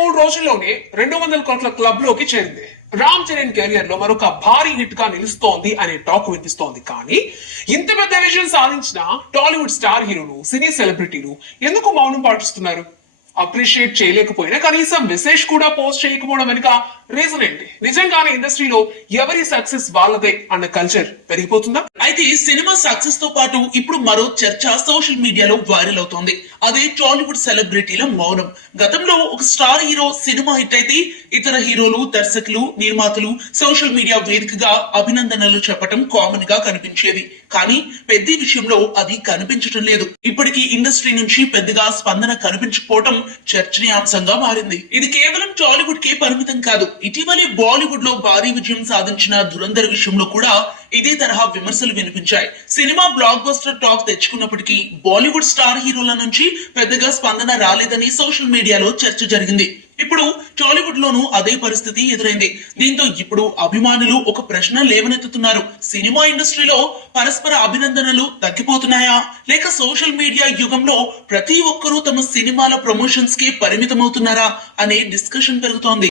3 రోజుల్లోనే 200 కోట్ల క్లబ్ లోకి చేరింది. రామ్ చరణ్ కెరియర్ లో మరొక భారీ హిట్ గా నిలుస్తోంది అనే టాక్ వినిపిస్తోంది. కానీ ఇంత పెద్ద విజయం సాధించిన టాలీవుడ్ స్టార్ హీరోలు, సినీ సెలబ్రిటీలు ఎందుకు మౌనం పాటిస్తున్నారు? అప్రిషియేట్ చేయలేకపోయినా కనీసం మెసేజ్ కూడా పోస్ట్ చేయకపోవడం వెనుక రీజన్ ఏంటి? నిజంగానే ఇండస్ట్రీలో ఎవరి సక్సెస్ వాళ్ళదే అన్న కల్చర్ పెరిగిపోతుందా? అయితే సినిమా సక్సెస్ తో పాటు ఇప్పుడు మరో చర్చ సోషల్ మీడియాలో వైరల్ అవుతోంది. అదే టాలీవుడ్ సెలబ్రిటీల మౌనం. గతంలో ఒక స్టార్ హీరో సినిమా హిట్ అయితే ఇతర హీరోలు, దర్శకులు, నిర్మాతలు సోషల్ మీడియా వేదికగా అభినందనలు చెప్పడం కామన్ గా కనిపించేది. కానీ పెద్ద విషయంలో అది కనిపించడం లేదు. ఇప్పటికీ ఇండస్ట్రీ నుంచి పెద్దగా స్పందన కనిపించకపోవడం చర్చనీయాంశంగా మారింది. ఇది కేవలం టాలీవుడ్ కే పరిమితం కాదు. ఇటీవలే బాలీవుడ్ లో భారీ విజయం సాధించిన ధురంధర్ విషయంలో కూడా ఇదే తరహా విమర్శలు వినిపించాయి. సినిమా బ్లాక్ బస్టర్ టాక్ తెచ్చుకున్నప్పటికీ బాలీవుడ్ స్టార్ హీరోల నుంచి పెద్దగా స్పందన రాలేదని సోషల్ మీడియాలో చర్చ జరిగింది. ఇప్పుడు టాలీవుడ్ లోనూ అదే పరిస్థితి ఎదురైంది. దీంతో ఇప్పుడు అభిమానులు ఒక ప్రశ్న లేవనెత్తుతున్నారు. సినిమా ఇండస్ట్రీలో పరస్పర అభినందనలు తగ్గిపోతున్నాయా, లేక సోషల్ మీడియా యుగంలో ప్రతి ఒక్కరూ తమ సినిమాల ప్రమోషన్స్ కి పరిమితమవుతున్నారా అనే డిస్కషన్ పెరుగుతోంది.